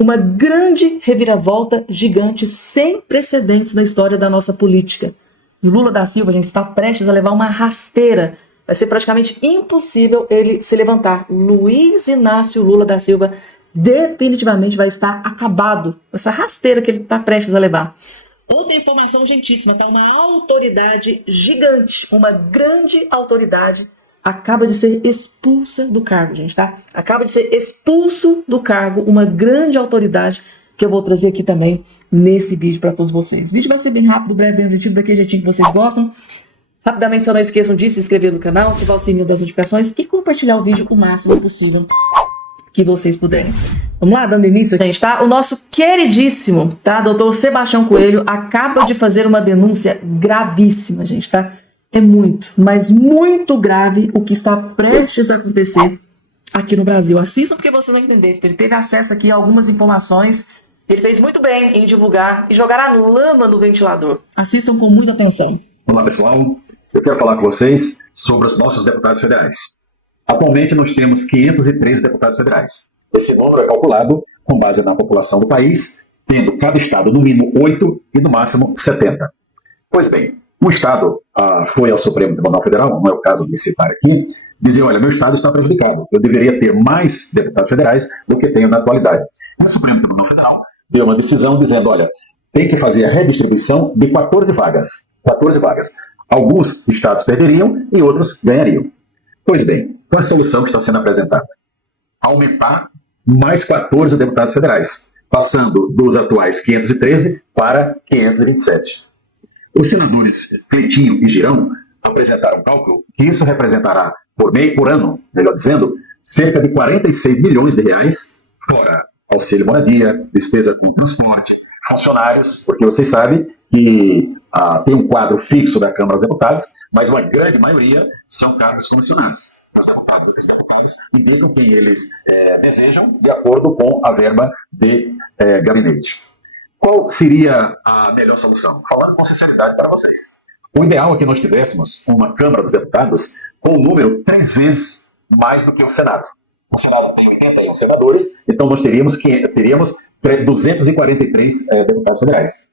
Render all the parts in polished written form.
uma grande reviravolta gigante, sem precedentes na história da nossa política. Lula da Silva, a gente está prestes a levar uma rasteira. Vai ser praticamente impossível ele se levantar. Luiz Inácio Lula da Silva definitivamente vai estar acabado. Essa rasteira que ele está prestes a levar. Outra informação urgentíssima, tá? Uma autoridade gigante, uma grande autoridade, acaba de ser expulsa do cargo, gente, tá? Acaba de ser expulso do cargo uma grande autoridade que eu vou trazer aqui também nesse vídeo para todos vocês. O vídeo vai ser bem rápido, breve, bem objetivo, daquele jeitinho que vocês gostam. Rapidamente, só não esqueçam de se inscrever no canal, ativar o sininho das notificações e compartilhar o vídeo o máximo possível que vocês puderem. Vamos lá, dando início, gente, tá? O nosso queridíssimo, tá? Doutor Sebastião Coelho acaba de fazer uma denúncia gravíssima, gente, tá? É muito, mas muito grave o que está prestes a acontecer aqui no Brasil. Assistam porque vocês vão entender. Ele teve acesso aqui a algumas informações. Ele fez muito bem em divulgar e jogar a lama no ventilador. Assistam com muita atenção. Olá, pessoal. Eu quero falar com vocês sobre os nossos deputados federais. Atualmente nós temos 513 deputados federais. Esse número é calculado com base na população do país, tendo cada estado no mínimo 8 e no máximo 70. Pois bem, um estado foi ao Supremo Tribunal Federal, não é o caso de citar aqui, dizer, olha, meu estado está prejudicado, eu deveria ter mais deputados federais do que tenho na atualidade. O Supremo Tribunal Federal deu uma decisão dizendo, olha, tem que fazer a redistribuição de 14 vagas. 14 vagas. Alguns estados perderiam e outros ganhariam. Pois bem, qual é a solução que está sendo apresentada? Aumentar mais 14 deputados federais, passando dos atuais 513 para 527. Os senadores Cleitinho e Girão apresentaram um cálculo que isso representará por ano, melhor dizendo, cerca de 46 milhões de reais, fora auxílio moradia, despesa com transporte, funcionários, porque vocês sabem que tem um quadro fixo da Câmara dos Deputados, mas uma grande maioria são cargos comissionados. Os deputados indicam quem eles desejam de acordo com a verba de gabinete. Qual seria a melhor solução? Falando com sinceridade para vocês. O ideal é que nós tivéssemos uma Câmara dos Deputados com um número 3 vezes mais do que o Senado. O Senado tem 81 senadores, então nós teríamos 243 deputados federais.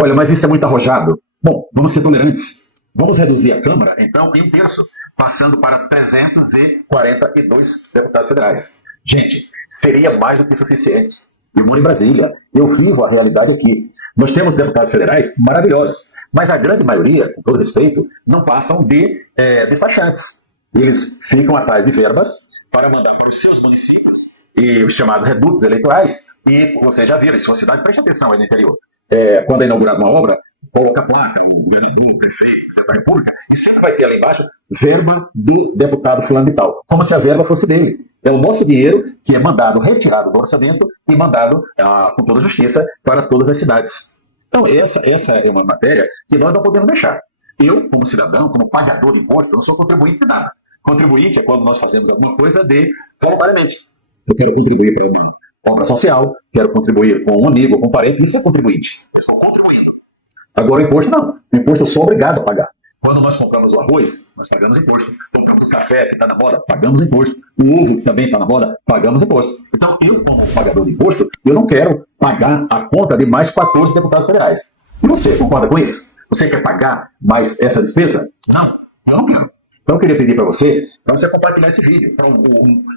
Olha, mas isso é muito arrojado. Bom, vamos ser tolerantes. Vamos reduzir a Câmara, então, em um terço, passando para 342 deputados federais. Gente, seria mais do que suficiente. Eu moro em Brasília, eu vivo a realidade aqui. Nós temos deputados federais maravilhosos, mas a grande maioria, com todo respeito, não passam de despachantes. Eles ficam atrás de verbas para mandar para os seus municípios e os chamados redutos eleitorais. E vocês já viram, em sua cidade, preste atenção aí no interior. Quando é inaugurada uma obra, coloca a placa, o governador, o prefeito, o da República, e sempre vai ter ali embaixo verba do deputado fulano de tal, como se a verba fosse dele. É o nosso dinheiro que é mandado, retirado do orçamento e mandado com toda a justiça para todas as cidades. Então, essa é uma matéria que nós não podemos deixar. Eu, como cidadão, como pagador de imposto, eu não sou contribuinte de nada. Contribuinte é quando nós fazemos alguma coisa voluntariamente. Eu quero contribuir para uma obra social, quero contribuir com um amigo, com um parente, isso é contribuinte. Mas estou contribuindo. Agora o imposto não. O imposto eu sou obrigado a pagar. Quando nós compramos o arroz, nós pagamos imposto. Compramos o café que está na moda, pagamos imposto. O ovo que também está na moda, pagamos imposto. Então, eu, como pagador de imposto, eu não quero pagar a conta de mais 14 deputados federais. E você, concorda com isso? Você quer pagar mais essa despesa? Não, eu não quero. Então, eu queria pedir para você compartilhar esse vídeo para o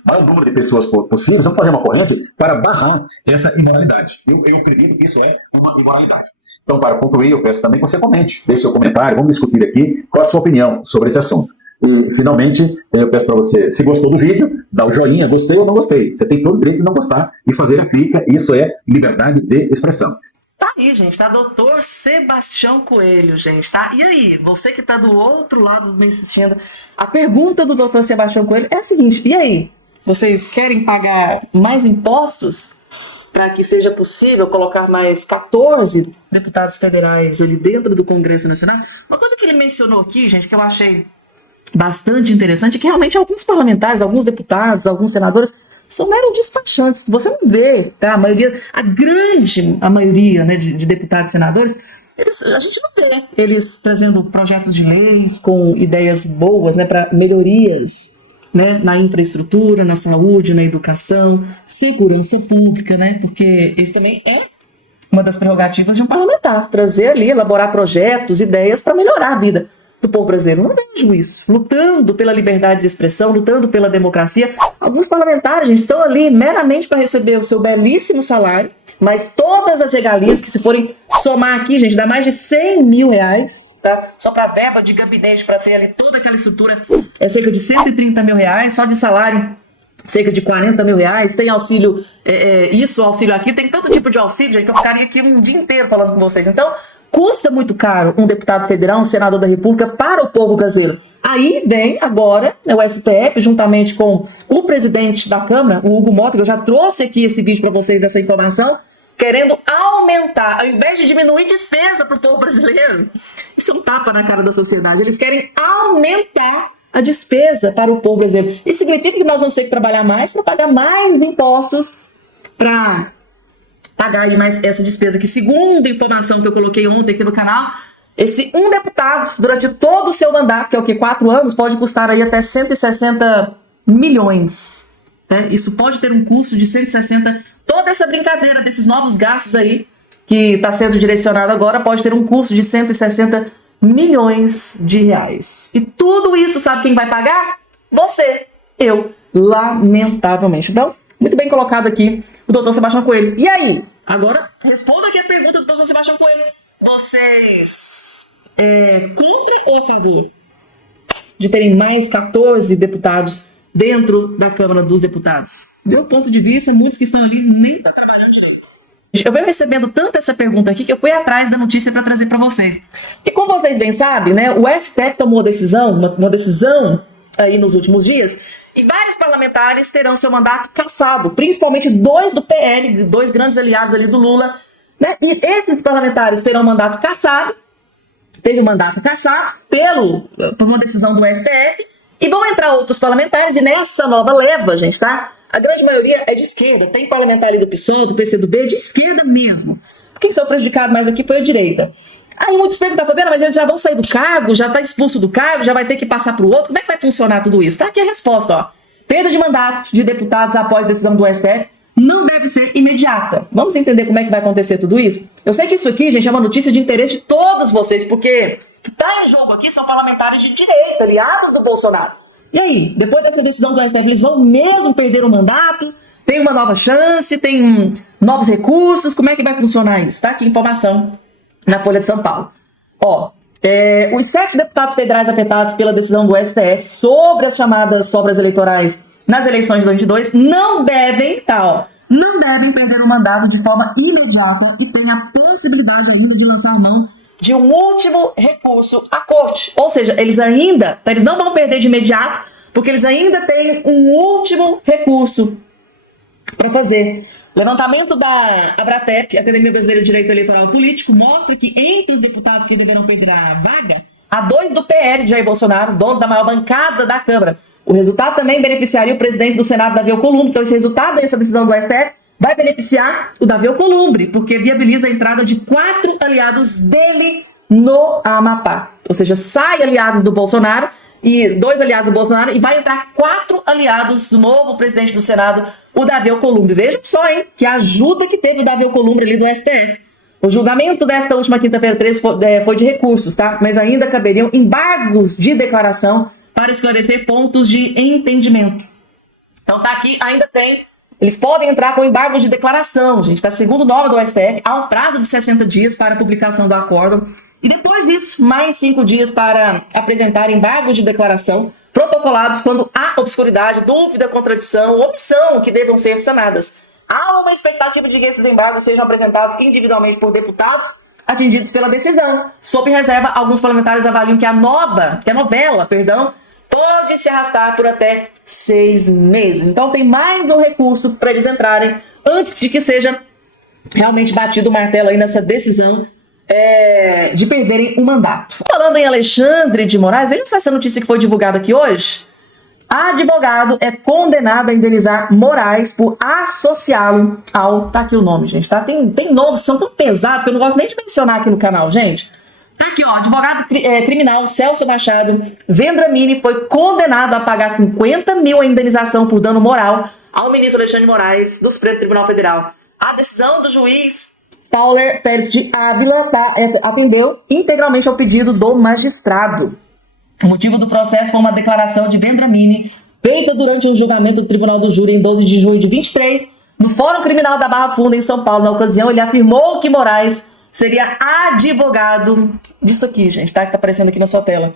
maior número de pessoas possíveis. Vamos fazer uma corrente para barrar essa imoralidade. Eu acredito que isso é uma imoralidade. Então, para concluir, eu peço também que você comente, deixe seu comentário, vamos discutir aqui qual a sua opinião sobre esse assunto. E, finalmente, eu peço para você, se gostou do vídeo, dá o joinha, gostei ou não gostei. Você tem todo o direito de não gostar e fazer a crítica, isso é liberdade de expressão. Tá aí, gente, tá? Doutor Sebastião Coelho, gente, tá? E aí, você que tá do outro lado me assistindo, a pergunta do doutor Sebastião Coelho é a seguinte, e aí, vocês querem pagar mais impostos para que seja possível colocar mais 14 deputados federais ali dentro do Congresso Nacional? Uma coisa que ele mencionou aqui, gente, que eu achei bastante interessante, é que realmente alguns parlamentares, alguns deputados, alguns senadores são meros despachantes. Você não vê, tá? A maioria, né, de deputados e senadores, a gente não vê eles trazendo projetos de leis com ideias boas, né, para melhorias né, na infraestrutura, na saúde, na educação, segurança pública, né, porque esse também é uma das prerrogativas de um parlamentar, trazer ali, elaborar projetos, ideias para melhorar a vida do povo brasileiro. Não vejo isso. Lutando pela liberdade de expressão, lutando pela democracia. Alguns parlamentares, gente, estão ali meramente para receber o seu belíssimo salário, mas todas as regalias que se forem somar aqui, gente, dá mais de 100 mil reais, tá? Só para verba de gabinete, para ter ali toda aquela estrutura, é cerca de 130 mil reais, só de salário, cerca de 40 mil reais, tem auxílio, isso, auxílio aqui, tem tanto tipo de auxílio, gente, que eu ficaria aqui um dia inteiro falando com vocês. Então, custa muito caro um deputado federal, um senador da República para o povo brasileiro. Aí vem agora, né, o STF, juntamente com o presidente da Câmara, o Hugo Mota, que eu já trouxe aqui esse vídeo para vocês dessa informação, querendo aumentar, ao invés de diminuir despesa para o povo brasileiro. Isso é um tapa na cara da sociedade. Eles querem aumentar a despesa para o povo brasileiro. Isso significa que nós vamos ter que trabalhar mais para pagar mais impostos para pagar aí mais essa despesa, que segundo a informação que eu coloquei ontem aqui no canal, esse um deputado, durante todo o seu mandato, que é o que, 4 anos, pode custar aí até 160 milhões. Né? Isso pode ter um custo de 160, toda essa brincadeira desses novos gastos aí, que está sendo direcionado agora, pode ter um custo de 160 milhões de reais. E tudo isso, sabe quem vai pagar? Você, eu, lamentavelmente. Então, muito bem colocado aqui o doutor Sebastião Coelho. E aí? Agora, responda aqui a pergunta do doutor Sebastião Coelho. Vocês contra ou a favor de terem mais 14 deputados dentro da Câmara dos Deputados? Do meu ponto de vista, muitos que estão ali nem estão trabalhando direito. Eu venho recebendo tanto essa pergunta aqui que eu fui atrás da notícia para trazer para vocês. E como vocês bem sabem, né, o STF tomou uma decisão aí nos últimos dias, e vários parlamentares terão seu mandato cassado, principalmente 2 do PL, 2 grandes aliados ali do Lula, né? E esses parlamentares terão mandato cassado, teve o mandato cassado por uma decisão do STF, e vão entrar outros parlamentares, e nessa nova leva, gente, tá? A grande maioria é de esquerda, tem parlamentar ali do PSOL, do PCdoB, de esquerda mesmo. Quem saiu prejudicado mais aqui foi a direita. Aí muitos perguntam, Fabiana, mas eles já vão sair do cargo, já está expulso do cargo, já vai ter que passar para o outro. Como é que vai funcionar tudo isso? Tá aqui a resposta, ó. Perda de mandato de deputados após decisão do STF não deve ser imediata. Vamos entender como é que vai acontecer tudo isso? Eu sei que isso aqui, gente, é uma notícia de interesse de todos vocês, porque o que está em jogo aqui são parlamentares de direita, aliados do Bolsonaro. E aí, depois dessa decisão do STF, eles vão mesmo perder o mandato? Tem uma nova chance? Tem novos recursos? Como é que vai funcionar isso? Tá aqui informação na Folha de São Paulo. Ó, os 7 deputados federais afetados pela decisão do STF sobre as chamadas sobras eleitorais nas eleições de 2022 não devem perder o mandato de forma imediata e têm a possibilidade ainda de lançar mão de um último recurso à corte. Ou seja, eles não vão perder de imediato, porque eles ainda têm um último recurso para fazer. Levantamento da Abratep, Academia Brasileira de Direito Eleitoral Político, mostra que entre os deputados que deverão perder a vaga, há 2 do PL de Jair Bolsonaro, dono da maior bancada da Câmara. O resultado também beneficiaria o presidente do Senado, Davi Alcolumbre. Então, esse resultado dessa decisão do STF vai beneficiar o Davi Alcolumbre, porque viabiliza a entrada de 4 aliados dele no Amapá. Ou seja, sai aliados do Bolsonaro, e 2 aliados do Bolsonaro, e vai entrar 4 aliados do novo presidente do Senado, o Davi Alcolumbre. Vejam só, hein, que ajuda que teve o Davi Alcolumbre ali do STF. O julgamento desta última quinta-feira 13 foi de recursos, tá? Mas ainda caberiam embargos de declaração para esclarecer pontos de entendimento. Então tá aqui, ainda tem. Eles podem entrar com embargo de declaração, gente. Tá? Segundo norma do STF, há um prazo de 60 dias para a publicação do acórdão. E depois disso, mais 5 dias para apresentar embargos de declaração protocolados quando há obscuridade, dúvida, contradição, omissão que devam ser sanadas. Há uma expectativa de que esses embargos sejam apresentados individualmente por deputados atingidos pela decisão. Sob reserva, alguns parlamentares avaliam que a novela, pode se arrastar por até 6 meses. Então tem mais um recurso para eles entrarem antes de que seja realmente batido o martelo aí nessa decisão de perderem o mandato. Falando em Alexandre de Moraes, vejam só essa notícia que foi divulgada aqui hoje. Advogado é condenado a indenizar Moraes por associá-lo ao... Tá aqui o nome, gente, tá? Tem nomes que são tão pesados que eu não gosto nem de mencionar aqui no canal, gente. Tá aqui, ó, advogado criminal Celso Machado Vendramini foi condenado a pagar 50 mil em indenização por dano moral ao ministro Alexandre de Moraes do Supremo Tribunal Federal. A decisão do juiz Pauler Félix de Ávila atendeu integralmente ao pedido do magistrado. O motivo do processo foi uma declaração de Vendramini feita durante um julgamento do Tribunal do Júri em 12 de junho de 23, no Fórum Criminal da Barra Funda, em São Paulo. Na ocasião, ele afirmou que Moraes seria advogado disso aqui, gente, tá? Que tá aparecendo aqui na sua tela.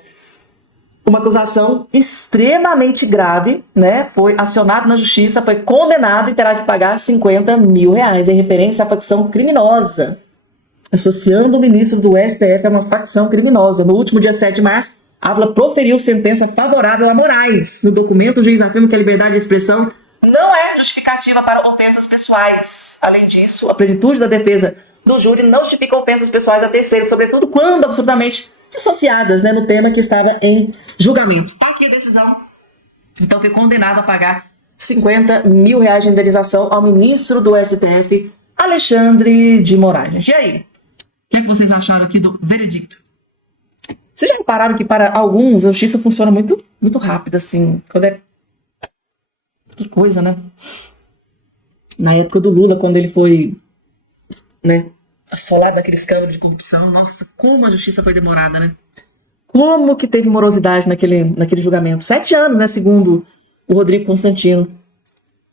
Uma acusação extremamente grave, né? Foi acionado na justiça, foi condenado e terá que pagar 50 mil reais em referência à facção criminosa. Associando o ministro do STF a uma facção criminosa. No último dia 7 de março, Ávila proferiu sentença favorável a Moraes. No documento, o juiz afirma que a liberdade de expressão não é justificativa para ofensas pessoais. Além disso, a plenitude da defesa do júri não justifica ofensas pessoais a terceiros, sobretudo quando absolutamente dissociadas, né, no tema que estava em julgamento. Está aqui a decisão. Então, foi condenado a pagar 50 mil reais de indenização ao ministro do STF, Alexandre de Moraes. E aí? O que é que vocês acharam aqui do veredicto? Vocês já repararam que para alguns a justiça funciona muito, muito rápido, assim, quando é... Que coisa, né? Na época do Lula, quando ele foi, né, assolado naquele escândalo de corrupção, nossa, como a justiça foi demorada, né? Como que teve morosidade naquele julgamento? 7 anos, né, segundo o Rodrigo Constantino.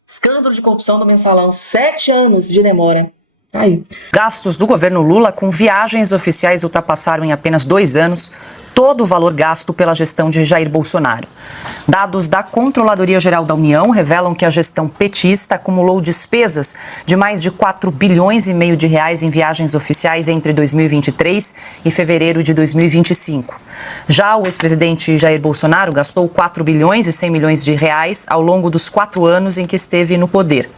Escândalo de corrupção do Mensalão, 7 anos de demora. Aí. Gastos do governo Lula com viagens oficiais ultrapassaram em apenas 2 anos todo o valor gasto pela gestão de Jair Bolsonaro. Dados da Controladoria Geral da União revelam que a gestão petista acumulou despesas de mais de 4 bilhões e meio de reais em viagens oficiais entre 2023 e fevereiro de 2025. Já o ex-presidente Jair Bolsonaro gastou 4 bilhões e 100 milhões de reais ao longo dos 4 anos em que esteve no poder.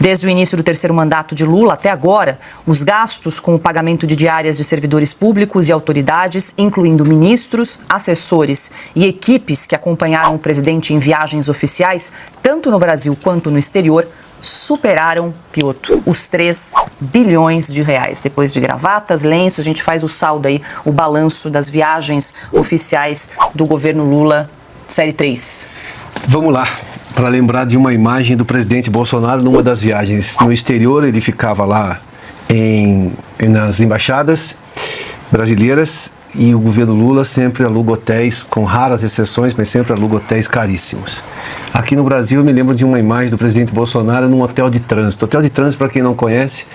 Desde o início do 3º mandato de Lula até agora, os gastos com o pagamento de diárias de servidores públicos e autoridades, incluindo ministros, assessores e equipes que acompanharam o presidente em viagens oficiais, tanto no Brasil quanto no exterior, superaram, Piotr, os 3 bilhões de reais. Depois de gravatas, lenços, a gente faz o saldo aí, o balanço das viagens oficiais do governo Lula, série 3. Vamos lá. Para lembrar de uma imagem do presidente Bolsonaro numa das viagens no exterior. Ele ficava lá nas embaixadas brasileiras e o governo Lula sempre aluga hotéis, com raras exceções, mas sempre aluga hotéis caríssimos. Aqui no Brasil eu me lembro de uma imagem do presidente Bolsonaro num hotel de trânsito. Hotel de trânsito, para quem não conhece,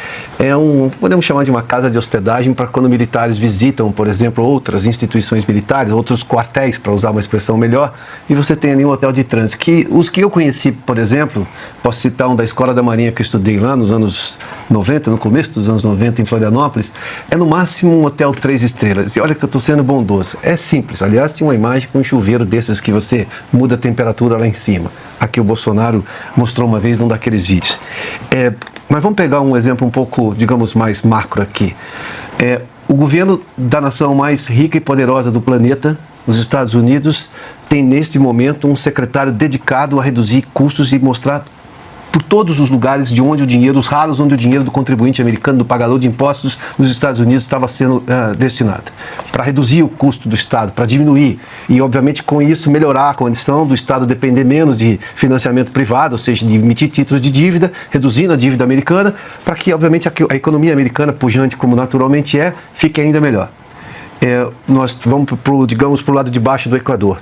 podemos chamar de uma casa de hospedagem para quando militares visitam, por exemplo, outras instituições militares, outros quartéis, para usar uma expressão melhor, e você tem ali um hotel de trânsito. Os que eu conheci, por exemplo, posso citar um da Escola da Marinha que eu estudei lá nos anos 90, no começo dos anos 90 em Florianópolis, é no máximo um hotel 3 estrelas. E olha que eu estou sendo bondoso. É simples. Aliás, tem uma imagem com um chuveiro desses que você muda a temperatura lá em cima. Aqui o Bolsonaro mostrou uma vez num daqueles vídeos. Mas vamos pegar um exemplo um pouco, digamos, mais macro aqui. O governo da nação mais rica e poderosa do planeta, os Estados Unidos, tem neste momento um secretário dedicado a reduzir custos e mostrar por todos os lugares de onde o dinheiro, os ralos onde o dinheiro do contribuinte americano, do pagador de impostos nos Estados Unidos estava sendo destinado. Para reduzir o custo do Estado, para diminuir e, obviamente, com isso melhorar a condição do Estado depender menos de financiamento privado, ou seja, de emitir títulos de dívida, reduzindo a dívida americana, para que, obviamente, a economia americana, pujante como naturalmente fique ainda melhor. Nós vamos, digamos, para o lado de baixo do Equador.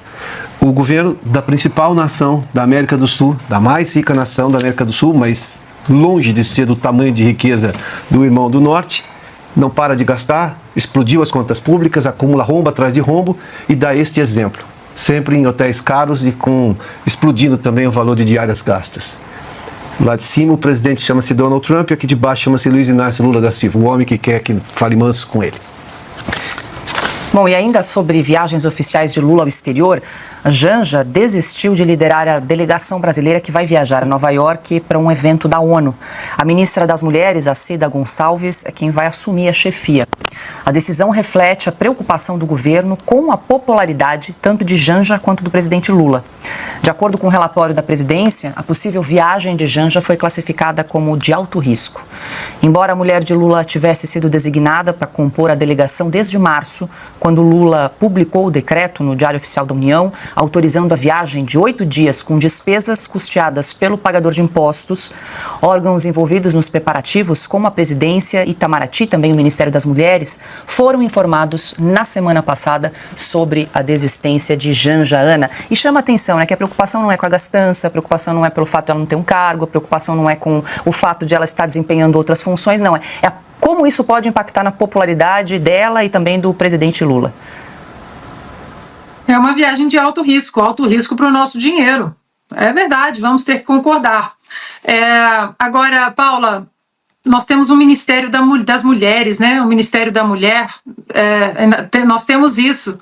O governo da principal nação da América do Sul, da mais rica nação da América do Sul, mas longe de ser do tamanho de riqueza do irmão do Norte, não para de gastar, explodiu as contas públicas, acumula rombo atrás de rombo e dá este exemplo. Sempre em hotéis caros e explodindo também o valor de diárias gastas. Lá de cima o presidente chama-se Donald Trump e aqui de baixo chama-se Luiz Inácio Lula da Silva, o homem que quer que fale manso com ele. Bom, e ainda sobre viagens oficiais de Lula ao exterior, a Janja desistiu de liderar a delegação brasileira que vai viajar a Nova York para um evento da ONU. A ministra das Mulheres, a Cida Gonçalves, é quem vai assumir a chefia. A decisão reflete a preocupação do governo com a popularidade tanto de Janja quanto do presidente Lula. De acordo com o relatório da presidência, a possível viagem de Janja foi classificada como de alto risco. Embora a mulher de Lula tivesse sido designada para compor a delegação desde março, quando Lula publicou o decreto no Diário Oficial da União, autorizando a viagem de 8 dias com despesas custeadas pelo pagador de impostos, órgãos envolvidos nos preparativos, como a presidência, Itamaraty, também o Ministério das Mulheres, foram informados na semana passada sobre a desistência de Janja Ana. E chama a atenção, né, que a preocupação não é com a gastança, a preocupação não é pelo fato de ela não ter um cargo, a preocupação não é com o fato de ela estar desempenhando outras funções, não. É como isso pode impactar na popularidade dela e também do presidente Lula. É uma viagem de alto risco para o nosso dinheiro. É verdade, vamos ter que concordar. Agora, Paula, nós temos o Ministério das Mulheres, né? O Ministério da Mulher, nós temos isso.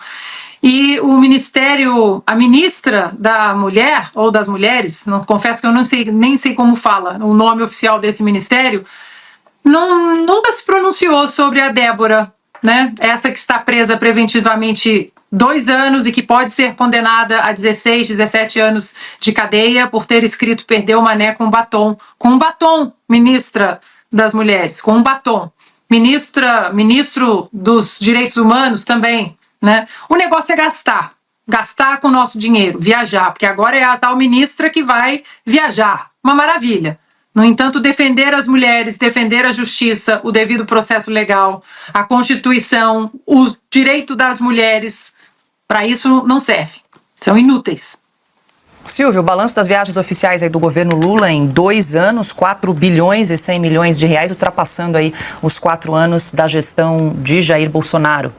E o Ministério, a ministra da Mulher, ou das Mulheres, não, confesso que eu nem sei como fala o nome oficial desse ministério, nunca se pronunciou sobre a Débora, né? Essa que está presa preventivamente 2 anos e que pode ser condenada a 16, 17 anos de cadeia por ter escrito "perdeu o mané com batom". Com um batom, ministra das Mulheres, com um batom. Ministro dos Direitos Humanos também, né? O negócio é gastar com o nosso dinheiro, viajar, porque agora é a tal ministra que vai viajar. Uma maravilha. No entanto, defender as mulheres, defender a justiça, o devido processo legal, a Constituição, o direito das mulheres, para isso não serve. São inúteis. Silvio, o balanço das viagens oficiais aí do governo Lula em 2 anos, 4 bilhões e 100 milhões de reais, ultrapassando aí os 4 anos da gestão de Jair Bolsonaro.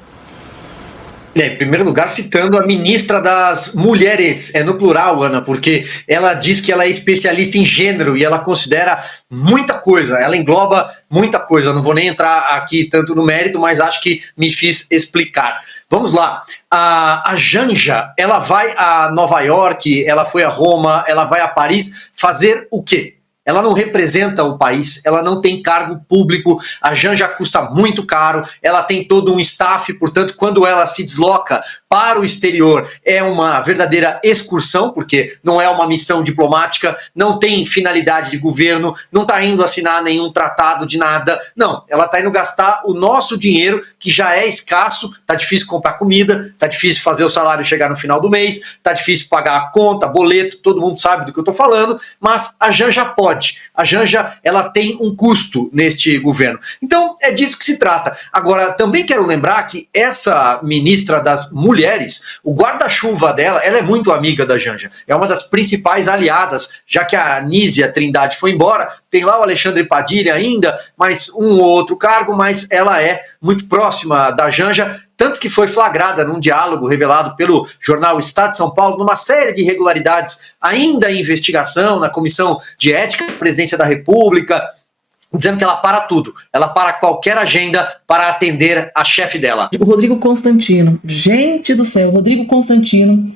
Em primeiro lugar, citando a ministra das Mulheres, no plural, Ana, porque ela diz que ela é especialista em gênero e ela considera muita coisa, ela engloba muita coisa. Eu não vou nem entrar aqui tanto no mérito, mas acho que me fiz explicar. Vamos lá. A Janja, ela vai a Nova York, ela foi a Roma, ela vai a Paris fazer o quê? Ela não representa o país, ela não tem cargo público, a Janja custa muito caro, ela tem todo um staff, portanto, quando ela se desloca para o exterior, é uma verdadeira excursão, porque não é uma missão diplomática, não tem finalidade de governo, não está indo assinar nenhum tratado de nada, não, ela está indo gastar o nosso dinheiro, que já é escasso, está difícil comprar comida, está difícil fazer o salário chegar no final do mês, está difícil pagar a conta, boleto, todo mundo sabe do que eu estou falando, mas a Janja pode. A Janja, ela tem um custo neste governo. Então, é disso que se trata. Agora, também quero lembrar que essa ministra das Mulheres, o guarda-chuva dela, ela é muito amiga da Janja. É uma das principais aliadas, já que a Anísia Trindade foi embora, tem lá o Alexandre Padilha ainda, mais um ou outro cargo, mas ela é muito próxima da Janja, tanto que foi flagrada num diálogo revelado pelo jornal Estado de São Paulo, numa série de irregularidades ainda em investigação na Comissão de Ética da Presidência da República, dizendo que ela para tudo, ela para qualquer agenda para atender a chefe dela. O Rodrigo Constantino, gente do céu, Rodrigo Constantino,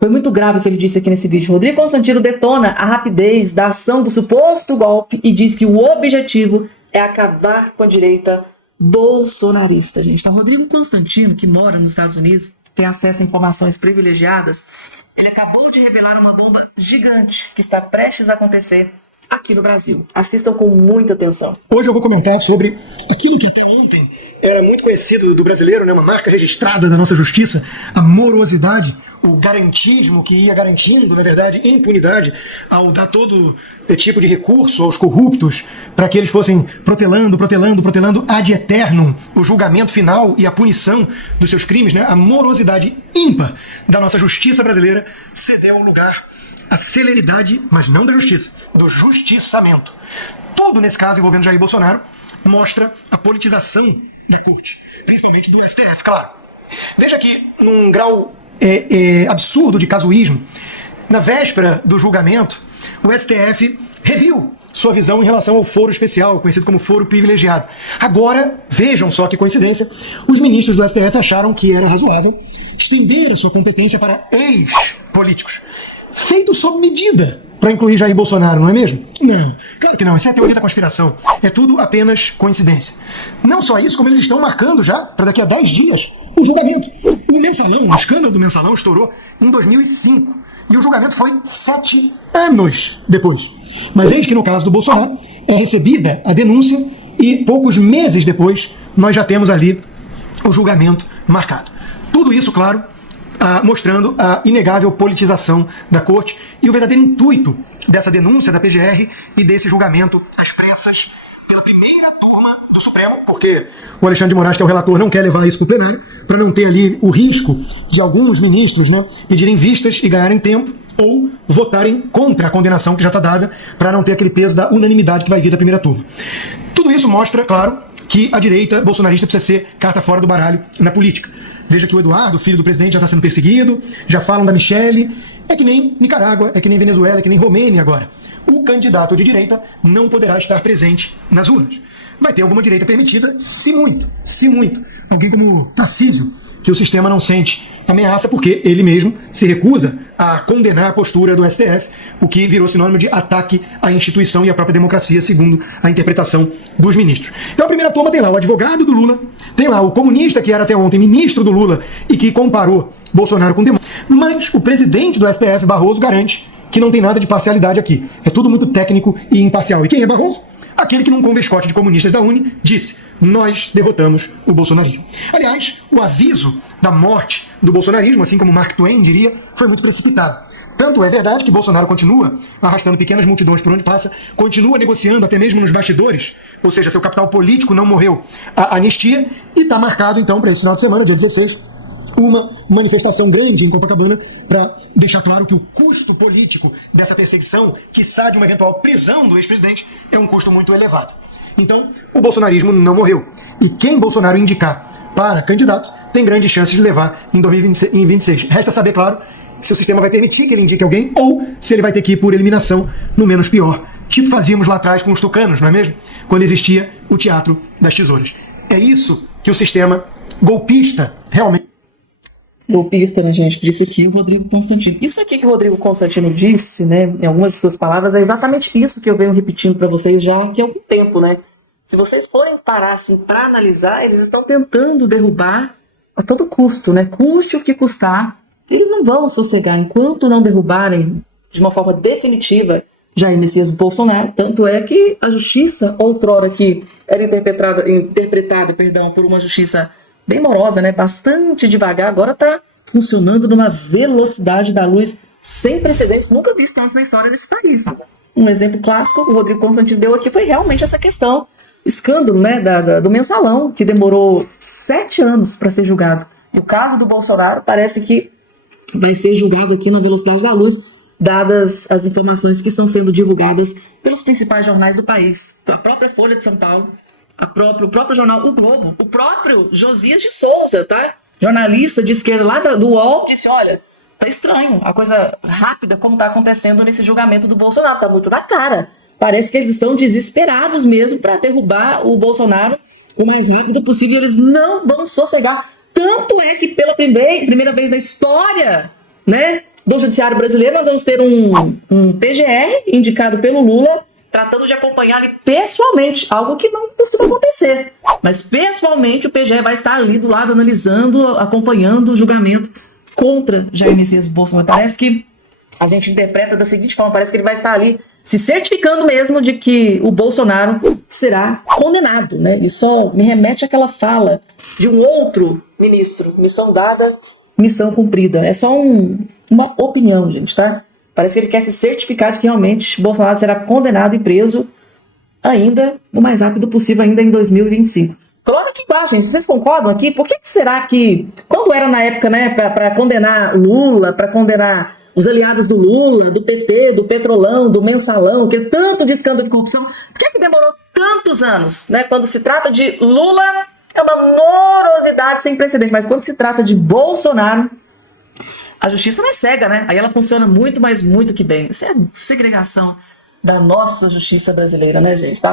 foi muito grave o que ele disse aqui nesse vídeo. Rodrigo Constantino detona a rapidez da ação do suposto golpe e diz que o objetivo é acabar com a direita bolsonarista, gente. Então, Rodrigo Constantino, que mora nos Estados Unidos, tem acesso a informações privilegiadas, ele acabou de revelar uma bomba gigante que está prestes a acontecer aqui no Brasil. Assistam com muita atenção. Hoje eu vou comentar sobre aquilo que até ontem era muito conhecido do brasileiro, né, uma marca registrada da nossa justiça, a morosidade, o garantismo que ia garantindo, na verdade, impunidade ao dar todo tipo de recurso aos corruptos para que eles fossem protelando ad eternum o julgamento final e a punição dos seus crimes, né? A morosidade ímpar da nossa justiça brasileira cedeu ao lugar a celeridade, mas não da justiça, do justiçamento. Tudo nesse caso envolvendo Jair Bolsonaro mostra a politização da corte, principalmente do STF, claro. Veja que num grau absurdo de casuísmo, na véspera do julgamento, o STF reviu sua visão em relação ao foro especial, conhecido como foro privilegiado. Agora, vejam só que coincidência, os ministros do STF acharam que era razoável estender a sua competência para ex-políticos, feito sob medida para incluir Jair Bolsonaro, não é mesmo? Não, claro que não. Isso é a teoria da conspiração. É tudo apenas coincidência. Não só isso, como eles estão marcando já, para daqui a 10 dias, o julgamento. O Mensalão, o escândalo do Mensalão estourou em 2005. E o julgamento foi 7 anos depois. Mas eis que no caso do Bolsonaro, é recebida a denúncia e poucos meses depois nós já temos ali o julgamento marcado. Tudo isso, claro, mostrando a inegável politização da corte e o verdadeiro intuito dessa denúncia da PGR e desse julgamento às pressas pela primeira turma do Supremo, porque o Alexandre de Moraes, que é o relator, não quer levar isso para o plenário, para não ter ali o risco de alguns ministros, né, pedirem vistas e ganharem tempo, ou votarem contra a condenação que já está dada, para não ter aquele peso da unanimidade que vai vir da primeira turma. Tudo isso mostra, claro, que a direita bolsonarista precisa ser carta fora do baralho na política. Veja que o Eduardo, filho do presidente, já está sendo perseguido, já falam da Michelle. É que nem Nicarágua, é que nem Venezuela, é que nem Romênia agora. O candidato de direita não poderá estar presente nas urnas. Vai ter alguma direita permitida, se muito. Alguém como Tarcísio, que o sistema não sente ameaça porque ele mesmo se recusa a condenar a postura do STF, o que virou sinônimo de ataque à instituição e à própria democracia, segundo a interpretação dos ministros. Então a primeira turma tem lá o advogado do Lula, tem lá o comunista que era até ontem ministro do Lula e que comparou Bolsonaro com demônio, mas o presidente do STF, Barroso, garante que não tem nada de parcialidade aqui. É tudo muito técnico e imparcial. E quem é Barroso? Aquele que num convescote de comunistas da UNE disse: nós derrotamos o bolsonarismo. Aliás, o aviso da morte do bolsonarismo, assim como Mark Twain diria, foi muito precipitado. Tanto é verdade que Bolsonaro continua arrastando pequenas multidões por onde passa, continua negociando até mesmo nos bastidores, ou seja, seu capital político não morreu, a anistia, e está marcado então para esse final de semana, dia 16, uma manifestação grande em Copacabana para deixar claro que o custo político dessa perseguição, quiçá de uma eventual prisão do ex-presidente, é um custo muito elevado. Então, o bolsonarismo não morreu. E quem Bolsonaro indicar para candidato tem grandes chances de levar em 2026. Resta saber, claro, se o sistema vai permitir que ele indique alguém ou se ele vai ter que ir por eliminação no menos pior. Tipo fazíamos lá atrás com os tucanos, não é mesmo? Quando existia o teatro das tesouras. É isso que o sistema golpista realmente... Golpista, né, gente? Disse aqui o Rodrigo Constantino. Isso aqui que o Rodrigo Constantino disse, né, em algumas de suas palavras, é exatamente isso que eu venho repetindo para vocês já há algum tempo, né? Se vocês forem parar assim para analisar, eles estão tentando derrubar a todo custo, né? Custe o que custar. Eles não vão sossegar enquanto não derrubarem de uma forma definitiva Jair Messias Bolsonaro. Tanto é que a justiça, outrora que era interpretada por uma justiça bem morosa, né? Bastante devagar, agora está funcionando numa velocidade da luz sem precedentes, nunca visto antes na história desse país. Um exemplo clássico que o Rodrigo Constantino deu aqui foi realmente essa questão, escândalo, né, do Mensalão, que demorou 7 anos para ser julgado. E o caso do Bolsonaro parece que vai ser julgado aqui na velocidade da luz, dadas as informações que estão sendo divulgadas pelos principais jornais do país. A própria Folha de São Paulo, o próprio jornal O Globo, o próprio Josias de Souza, tá? Jornalista de esquerda lá do UOL, disse: olha, tá estranho a coisa rápida como tá acontecendo nesse julgamento do Bolsonaro, tá muito na cara. Parece que eles estão desesperados mesmo para derrubar o Bolsonaro o mais rápido possível. Eles não vão sossegar. Tanto é que pela primeira vez na história, né, do judiciário brasileiro, nós vamos ter um PGR indicado pelo Lula, tratando de acompanhar ali pessoalmente, algo que não costuma acontecer. Mas pessoalmente o PGR vai estar ali do lado, analisando, acompanhando o julgamento contra Jair Messias Bolsonaro. Parece que a gente interpreta da seguinte forma: parece que ele vai estar ali se certificando mesmo de que o Bolsonaro será condenado, né? E só me remete àquela fala de um outro ministro: missão dada, missão cumprida. É só uma opinião, gente, tá? Parece que ele quer se certificar de que realmente Bolsonaro será condenado e preso ainda o mais rápido possível, ainda em 2025. Coloca aqui embaixo, gente, vocês concordam aqui? Por que será que, quando era na época, né, para condenar Lula, para condenar os aliados do Lula, do PT, do Petrolão, do Mensalão, que é tanto de escândalo de corrupção, por que demorou tantos anos, né? Quando se trata de Lula, é uma morosidade sem precedente, mas quando se trata de Bolsonaro, a justiça não é cega, né? Aí ela funciona muito, mas muito que bem. Isso é a segregação da nossa justiça brasileira, né, gente? Tá?